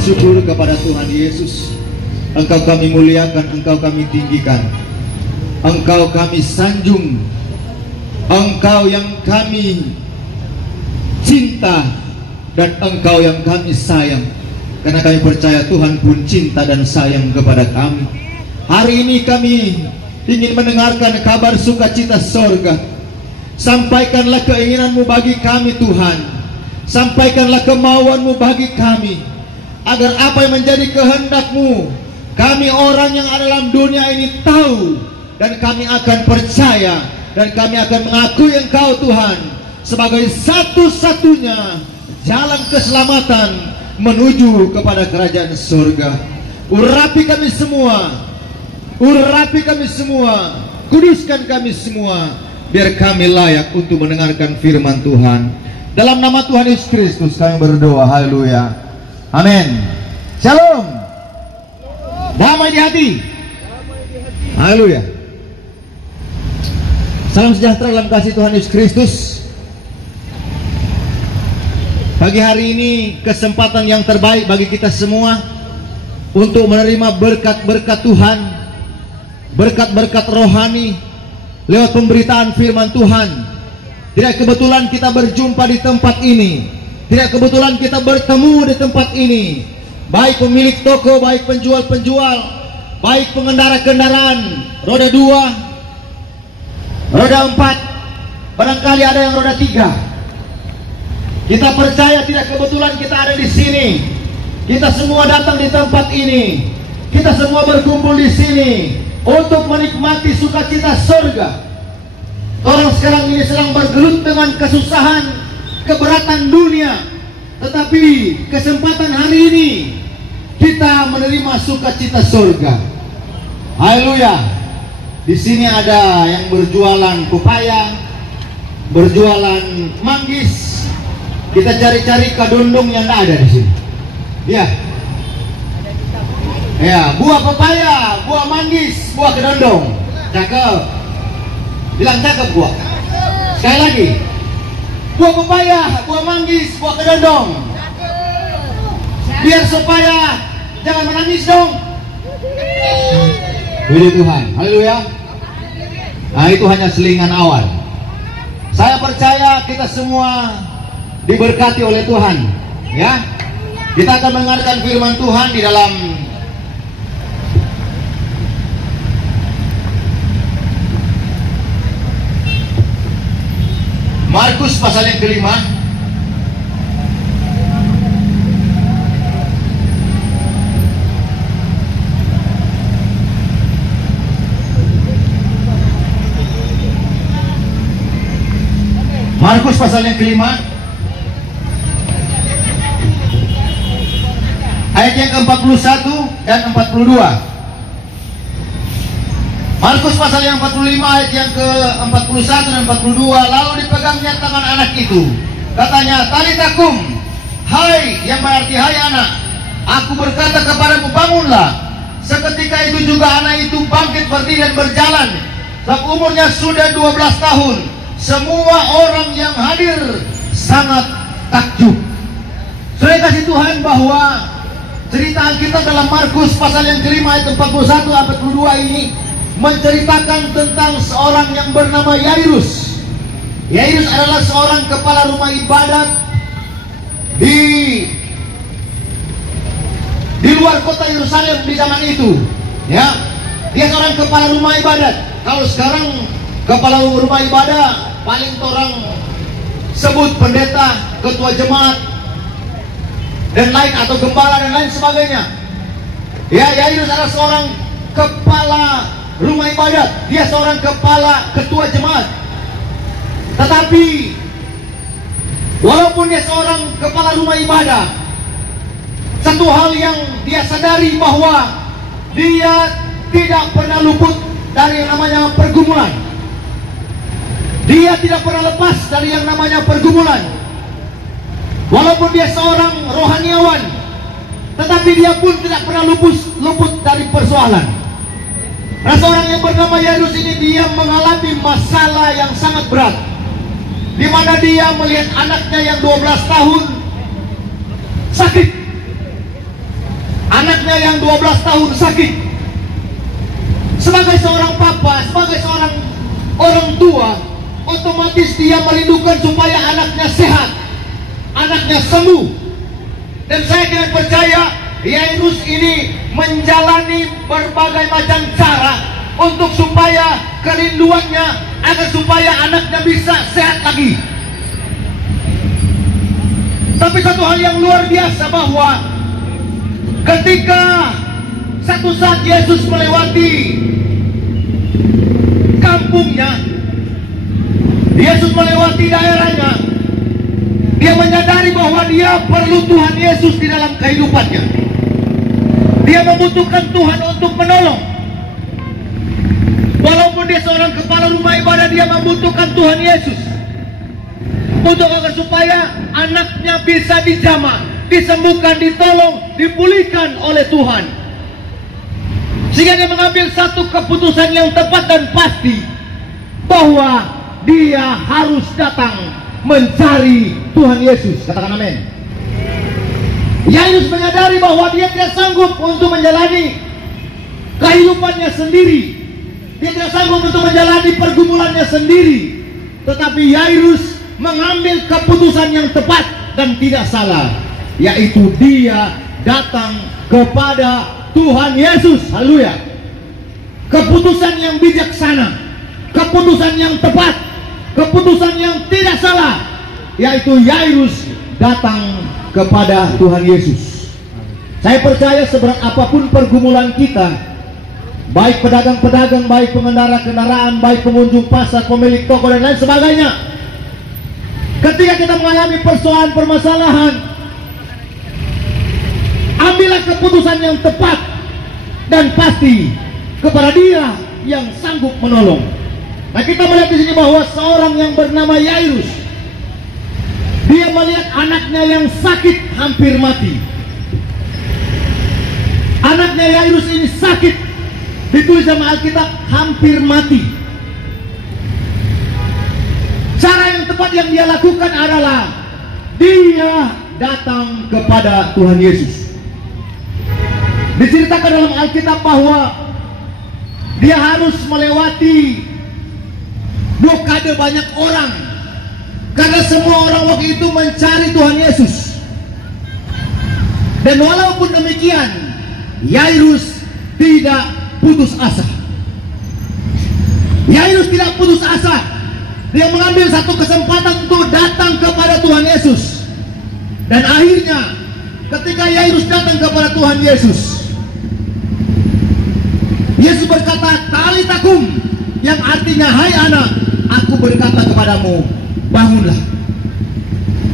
syukur kepada Tuhan Yesus. Engkau kami muliakan, Engkau kami tinggikan, Engkau kami sanjung, Engkau yang kami cinta, dan Engkau yang kami sayang. Karena kami percaya Tuhan pun cinta dan sayang kepada kami. Hari ini kami ingin mendengarkan kabar sukacita sorga. Sampaikanlah keinginan-Mu bagi kami Tuhan. Sampaikanlah kemauan-Mu bagi kami, agar apa yang menjadi kehendak-Mu, kami orang yang ada dalam dunia ini tahu, dan kami akan percaya, dan kami akan mengakui Engkau Tuhan sebagai satu-satunya jalan keselamatan menuju kepada kerajaan surga. Urapi kami semua, urapi kami semua, kuduskan kami semua, biar kami layak untuk mendengarkan firman Tuhan. Dalam nama Tuhan Yesus Kristus kami berdoa, haleluya, amin. Shalom, damai di hati, haleluya. Salam sejahtera dalam kasih Tuhan Yesus Kristus. Pagi hari ini kesempatan yang terbaik bagi kita semua untuk menerima berkat-berkat Tuhan, berkat-berkat rohani lewat pemberitaan firman Tuhan. Tidak kebetulan kita berjumpa di tempat ini, tidak kebetulan kita bertemu di tempat ini. Baik pemilik toko, baik penjual-penjual, baik pengendara kendaraan roda 2, roda 4, barangkali ada yang roda 3. Kita percaya tidak kebetulan kita ada di sini. Kita semua datang di tempat ini. Kita semua berkumpul di sini untuk menikmati sukacita surga. Orang sekarang ini sedang bergelut dengan kesusahan, keberatan dunia. Tetapi kesempatan hari ini kita menerima sukacita surga. Haleluya. Di sini ada yang berjualan pepaya, berjualan manggis. Kita cari-cari kadondong yang tidak ada di sini. Ya, ya, buah pepaya, buah manggis, buah kedondong. Cakep. Bilang cakep buah. Sekali lagi. Buah pepaya, buah manggis, buah kedondong. Biar supaya jangan menangis dong. Puji Tuhan. Haleluya. Nah, itu hanya selingan awal. Saya percaya kita semua diberkati oleh Tuhan, ya. Kita akan mendengarkan firman Tuhan di dalam Markus pasal yang ke-5. Markus pasal yang ke-5 ayat yang ke-41 dan 42. Markus pasal yang 45 ayat yang ke-41 dan 42. Lalu dipegangnya tangan anak itu, katanya, Talita kum, hai, yang berarti hai anak, aku berkata kepadamu, bangunlah. Seketika itu juga anak itu bangkit berdiri dan berjalan. Sebab umurnya sudah 12 tahun. Semua orang yang hadir sangat takjub. Saudara kasih Tuhan, bahwa cerita kita dalam Markus pasal yang ke-5 ayat 41 sampai 42 ini menceritakan tentang seorang yang bernama Yairus. Yairus adalah seorang kepala rumah ibadat di luar kota Yerusalem di zaman itu. Ya, dia seorang kepala rumah ibadat. Kalau sekarang kepala rumah ibadat paling orang sebut pendeta, ketua jemaat, dan lain, atau gembala dan lain sebagainya. Ya, Yairus adalah seorang kepala rumah ibadat. Dia seorang kepala ketua jemaat. Tetapi walaupun dia seorang kepala rumah ibadah, satu hal yang dia sadari bahwa dia tidak pernah luput dari yang namanya pergumulan. Dia tidak pernah lepas dari yang namanya pergumulan. Walaupun dia seorang rohaniawan, tetapi dia pun tidak pernah luput dari persoalan. Nah, seorang yang bernama Yairus ini, dia mengalami masalah yang sangat berat, di mana dia melihat anaknya yang 12 tahun sakit. yang 12 tahun sakit. Sebagai seorang papa, sebagai seorang orang tua, otomatis dia merindukan supaya anaknya sehat, anaknya sembuh. Dan saya tidak percaya Yairus ini menjalani berbagai macam cara untuk supaya kerinduannya, agar supaya anaknya bisa sehat lagi. Tapi satu hal yang luar biasa, bahwa ketika satu saat Yesus melewati kampungnya, Yesus melewati daerahnya, dia menyadari bahwa dia perlu Tuhan Yesus di dalam kehidupannya. Dia membutuhkan Tuhan untuk menolong. Walaupun dia seorang kepala rumah ibadah, dia membutuhkan Tuhan Yesus untuk agar supaya anaknya bisa dijamah, disembuhkan, ditolong, dipulihkan oleh Tuhan. Sehingga dia mengambil satu keputusan yang tepat dan pasti, bahwa dia harus datang mencari Tuhan Yesus. Katakan amin. Yairus menyadari bahwa dia tidak sanggup untuk menjalani kehidupannya sendiri. Dia tidak sanggup untuk menjalani pergumulannya sendiri. Tetapi Yairus mengambil keputusan yang tepat dan tidak salah, yaitu dia datang kepada Tuhan Yesus. Haleluya. Keputusan yang bijaksana, keputusan yang tepat, keputusan yang tidak salah, yaitu Yairus datang kepada Tuhan Yesus. Saya percaya seberat apapun pergumulan kita, baik pedagang-pedagang, baik pengendara kendaraan, baik pengunjung pasar, pemilik toko dan lain sebagainya, ketika kita mengalami persoalan permasalahan, ambillah keputusan yang tepat dan pasti kepada Dia yang sanggup menolong. Nah, kita melihat di sini bahwa seorang yang bernama Yairus, dia melihat anaknya yang sakit hampir mati. Anaknya Yairus ini sakit, ditulis sama Alkitab hampir mati. Cara yang tepat yang dia lakukan adalah dia datang kepada Tuhan Yesus. Diceritakan dalam Alkitab bahwa dia harus melewati blokade banyak orang, karena semua orang waktu itu mencari Tuhan Yesus. Dan walaupun demikian, Yairus tidak putus asa. Yairus tidak putus asa. Dia mengambil satu kesempatan untuk datang kepada Tuhan Yesus. Dan akhirnya ketika Yairus datang kepada Tuhan Yesus, Yesus berkata, "Talitakum," yang artinya, "Hai anak, aku berkata kepadamu, bangunlah."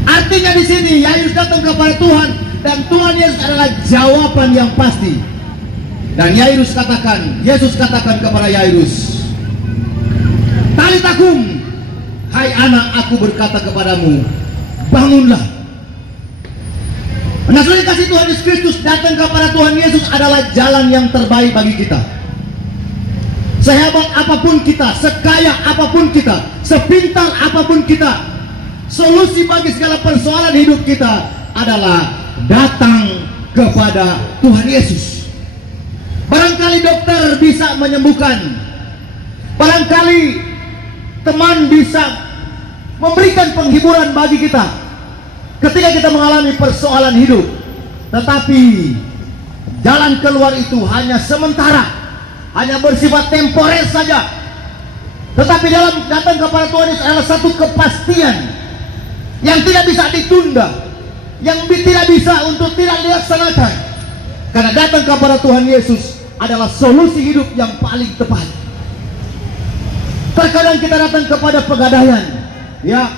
Artinya di sini Yairus datang kepada Tuhan, dan Tuhan Yesus adalah jawaban yang pasti. Dan Yesus katakan kepada Yairus, "Talitakum," hai anak, aku berkata kepadamu, bangunlah. Nah, saudara kasih Tuhan Yesus Kristus, datang kepada Tuhan Yesus adalah jalan yang terbaik bagi kita. Sehebat apapun kita, sekaya apapun kita, sepintar apapun kita, solusi bagi segala persoalan hidup kita adalah datang kepada Tuhan Yesus. Barangkali dokter bisa menyembuhkan, barangkali teman bisa memberikan penghiburan bagi kita ketika kita mengalami persoalan hidup. Tetapi jalan keluar itu hanya sementara, hanya bersifat temporer saja. Tetapi dalam datang kepada Tuhan Yesus adalah satu kepastian yang tidak bisa ditunda, yang tidak bisa untuk tidak dilaksanakan. Karena datang kepada Tuhan Yesus adalah solusi hidup yang paling tepat. Terkadang kita datang kepada pegadaian, ya,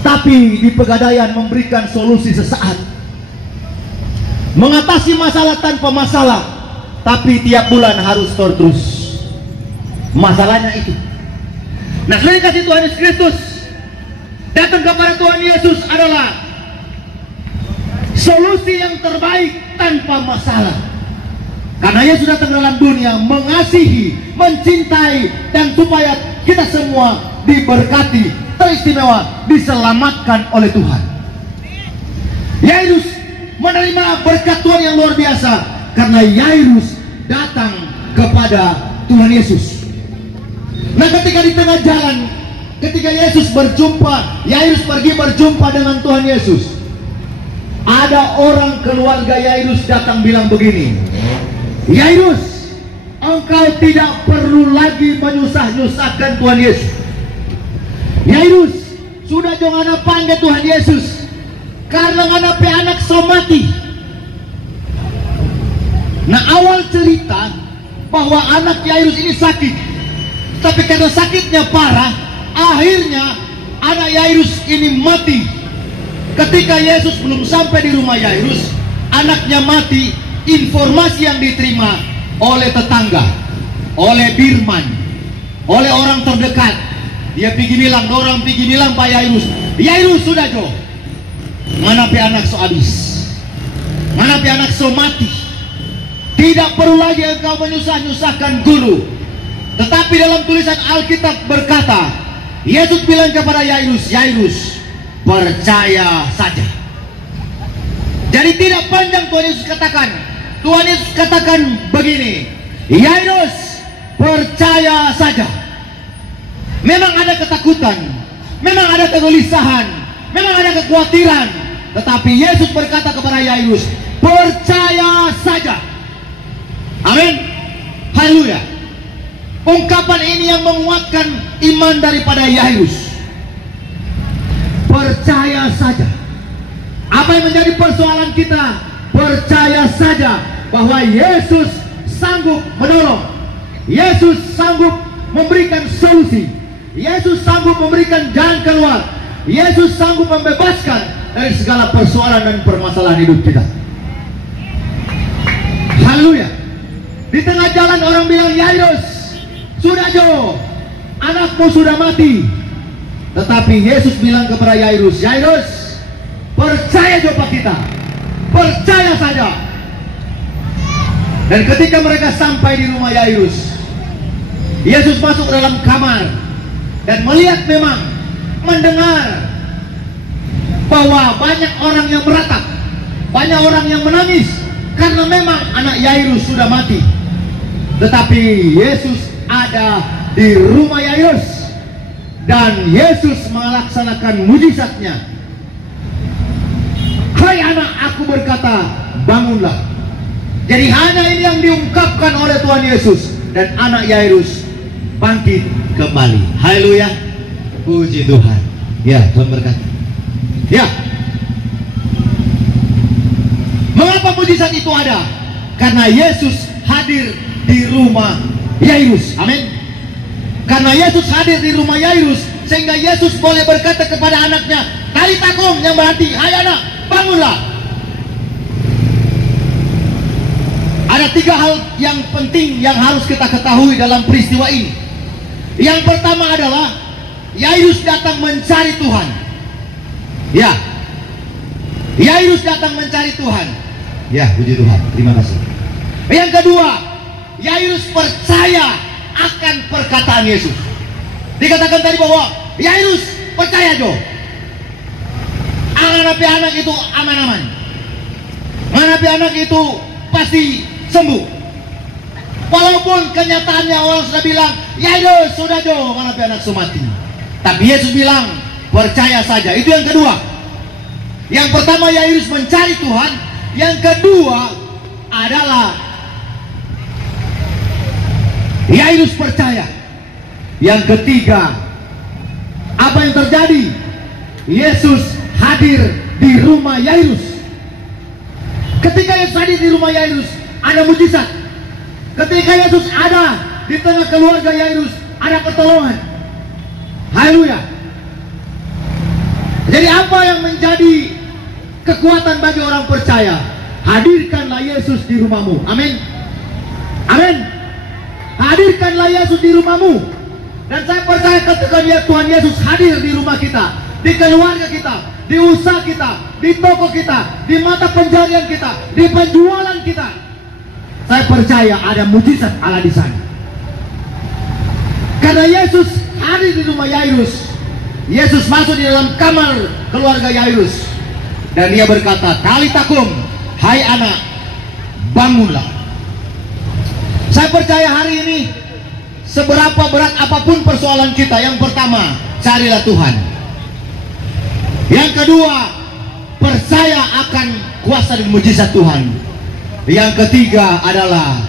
tapi di pegadaian memberikan solusi sesaat, mengatasi masalah tanpa masalah, tapi tiap bulan harus store terus. Masalahnya itu. Nah, selain kasih Tuhan Yesus Kristus, datang kepada Tuhan Yesus adalah solusi yang terbaik tanpa masalah. Karena Yesus datang dalam dunia mengasihi, mencintai, dan supaya kita semua diberkati, teristimewa, diselamatkan oleh Tuhan. Yairus menerima berkat Tuhan yang luar biasa karena Yairus datang kepada Tuhan Yesus. Nah, ketika di tengah jalan, ketika Yesus berjumpa, Yairus pergi berjumpa dengan Tuhan Yesus. Ada orang keluarga Yairus datang bilang begini, Yairus, engkau tidak perlu lagi menyusah-nyusahkan Tuhan Yesus. Yairus, sudah jangan panggil Tuhan Yesus, karena nganapi anak somati. Nah, awal cerita bahwa anak Yairus ini sakit, tapi karena sakitnya parah, akhirnya anak Yairus ini mati. Ketika Yesus belum sampai di rumah Yairus, anaknya mati. Informasi yang diterima oleh tetangga, oleh birman, oleh orang terdekat, dia pergi bilang, orang pergi bilang Pak Yairus, Yairus sudah jo, nganapi anak so habis, nganapi anak so mati. Tidak perlu lagi engkau menyusah-nyusahkan guru. Tetapi dalam tulisan Alkitab berkata, Yesus bilang kepada Yairus, Yairus, percaya saja. Jadi tidak panjang Tuhan Yesus katakan. Tuhan Yesus katakan begini, Yairus, percaya saja. Memang ada ketakutan, memang ada kegelisahan, memang ada kekhawatiran, tetapi Yesus berkata kepada Yairus, percaya saja. Amin. Haleluya. Ungkapan ini yang menguatkan iman daripada Yairus. Percaya saja. Apa yang menjadi persoalan kita? Percaya saja bahwa Yesus sanggup menolong. Yesus sanggup memberikan solusi. Yesus sanggup memberikan jalan keluar. Yesus sanggup membebaskan dari segala persoalan dan permasalahan hidup kita. Haleluya. Di tengah jalan orang bilang, Yairus, sudah jo, anakmu sudah mati. Tetapi Yesus bilang kepada Yairus, Yairus, percaya jo Pak kita, percaya saja. Dan ketika mereka sampai di rumah Yairus, Yesus masuk ke dalam kamar dan melihat, memang mendengar bahwa banyak orang yang meratap, banyak orang yang menangis karena memang anak Yairus sudah mati. Tetapi Yesus ada di rumah Yairus dan Yesus melaksanakan mujizatnya. Hai anak, aku berkata, bangunlah. Jadi hanya ini yang diungkapkan oleh Tuhan Yesus, dan anak Yairus bangkit kembali. Haleluya. Puji Tuhan. Ya, Tuhan berkata. Ya. Mengapa mujizat itu ada? Karena Yesus hadir di rumah Yairus. Amin. Karena Yesus hadir di rumah Yairus, sehingga Yesus boleh berkata kepada anaknya, Talita kum, yang berarti, hai anak, bangunlah. Ada 3 hal yang penting yang harus kita ketahui dalam peristiwa ini. Yang pertama adalah Yairus datang mencari Tuhan. Ya, Yairus datang mencari Tuhan. Ya, puji Tuhan, terima kasih. Yang kedua, Yairus percaya akan perkataan Yesus. Dikatakan tadi bahwa Yairus percaya jo, anak itu aman-aman, anak itu pasti sembuh. Walaupun kenyataannya orang sudah bilang, Yairus sudah jo, anak semati. Tapi Yesus bilang, percaya saja. Itu yang kedua. Yang pertama, Yairus mencari Tuhan. Yang kedua adalah Yairus percaya. Yang ketiga, apa yang terjadi? Yesus hadir di rumah Yairus. Ketika Yesus hadir di rumah Yairus, ada mujizat. Ketika Yesus ada di tengah keluarga Yairus, ada pertolongan. Haleluya. Jadi apa yang menjadi kekuatan bagi orang percaya? Hadirkanlah Yesus di rumahmu. Amin. Amin. Hadirkanlah Yesus di rumahmu. Dan saya percaya ketika Tuhan Yesus hadir di rumah kita, di keluarga kita, di usaha kita, di toko kita, di mata pencarian kita, di penjualan kita, saya percaya ada mujizat Allah di sana. Karena Yesus hadir di rumah Yairus, Yesus masuk di dalam kamar keluarga Yairus. Dan dia berkata, "Talitakum, hai anak, bangunlah." Saya percaya hari ini, seberapa berat apapun persoalan kita, yang pertama, carilah Tuhan. Yang kedua, percaya akan kuasa dan mujizat Tuhan. Yang ketiga adalah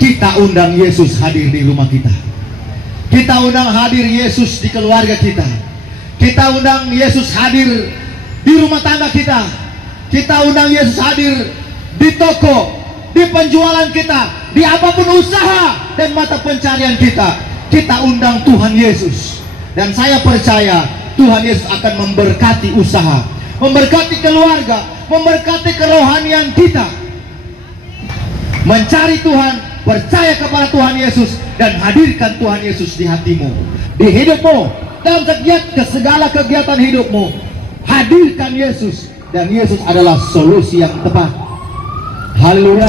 kita undang Yesus hadir di rumah kita. Kita undang hadir Yesus di keluarga kita. Kita undang Yesus hadir di rumah tangga kita. Kita undang Yesus hadir di toko, di penjualan kita, di apapun usaha dan mata pencarian kita. Kita undang Tuhan Yesus. Dan saya percaya Tuhan Yesus akan memberkati usaha, memberkati keluarga, memberkati kerohanian kita. Mencari Tuhan, percaya kepada Tuhan Yesus, dan hadirkan Tuhan Yesus di hatimu, di hidupmu, dalam segala kegiatan hidupmu. Hadirkan Yesus, dan Yesus adalah solusi yang tepat. Haleluya.